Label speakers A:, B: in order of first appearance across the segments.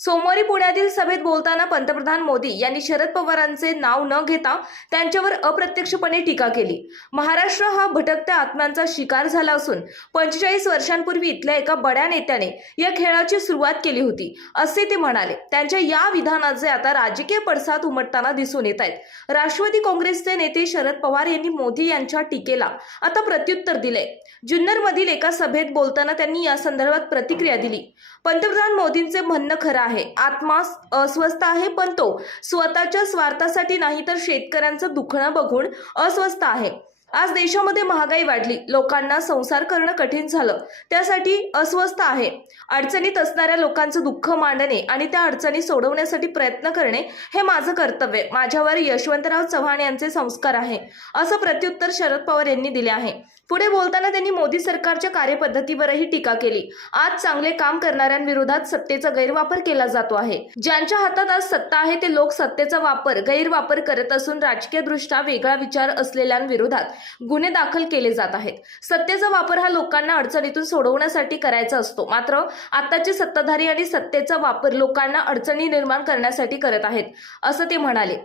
A: सोमवारी पुण्यातील सभेत बोलताना पंतप्रधान मोदी यांनी शरद पवारांचे नाव न घेता त्यांच्यावर अप्रत्यक्षपणे टीका केली. महाराष्ट्र हा भटकत्या आत्म्यांचा शिकार झाला असून पंचेचाळीस वर्षांपूर्वी इथल्या एका बड्या नेत्याने या खेळाची सुरुवात केली होती. असे ते म्हणाले त्यांच्या या विधानाचे आता राजकीय पडसाद उमटताना दिसून येत आहेत. राष्ट्रवादी काँग्रेसचे नेते शरद पवार यांनी मोदी यांच्या टीकेला आता प्रत्युत्तर दिले जुन्नरमधील एका सभेत बोलताना त्यांनी या संदर्भात प्रतिक्रिया दिली. पंतप्रधान मोदींचे म्हणणं खरं आहे. आत्मा अस्वस्थ आहे पण तो स्वतःच्या स्वार्थासाठी नाही तर शेतकऱ्यांचं दुखणं बघून अस्वस्थ आहे. आज देशामध्ये महागाई वाढली. लोकांना संसार करणं कठीण झालं. त्यासाठी अस्वस्थ आहे. अडचणीत असणाऱ्या लोकांचं दुःख मांडणे आणि त्या अडचणी सोडवण्यासाठी प्रयत्न करणे हे माझं कर्तव्य. माझ्यावर यशवंतराव चव्हाण यांचे संस्कार आहे असं प्रत्युत्तर शरद पवार यांनी दिले आहे. पुढे बोलताना त्यांनी मोदी सरकारच्या कार्यपद्धतीवरही टीका केली. आज चांगले काम करणाऱ्यांविरोधात सत्तेचा गैरवापर केला जातो आहे. ज्यांच्या हातात आज सत्ता आहे ते लोक सत्तेचा वापर गैरवापर करत असून राजकीय दृष्ट्या वेगळा विचार असलेल्यांविरोधात गुन्हे दाखल केले जात आहेत. सत्तेचा वापर हा लोकांना अडचणीतून सोडवण्यासाठी करायचा असतो. मात्र आताचे सत्ताधारी आणि सत्तेचा वापर लोकांना अडचणी निर्माण करण्यासाठी करत आहेत असं ते म्हणाले.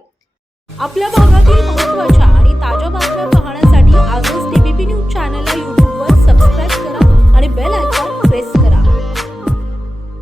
B: आपल्या भागातील महत्त्वाच्या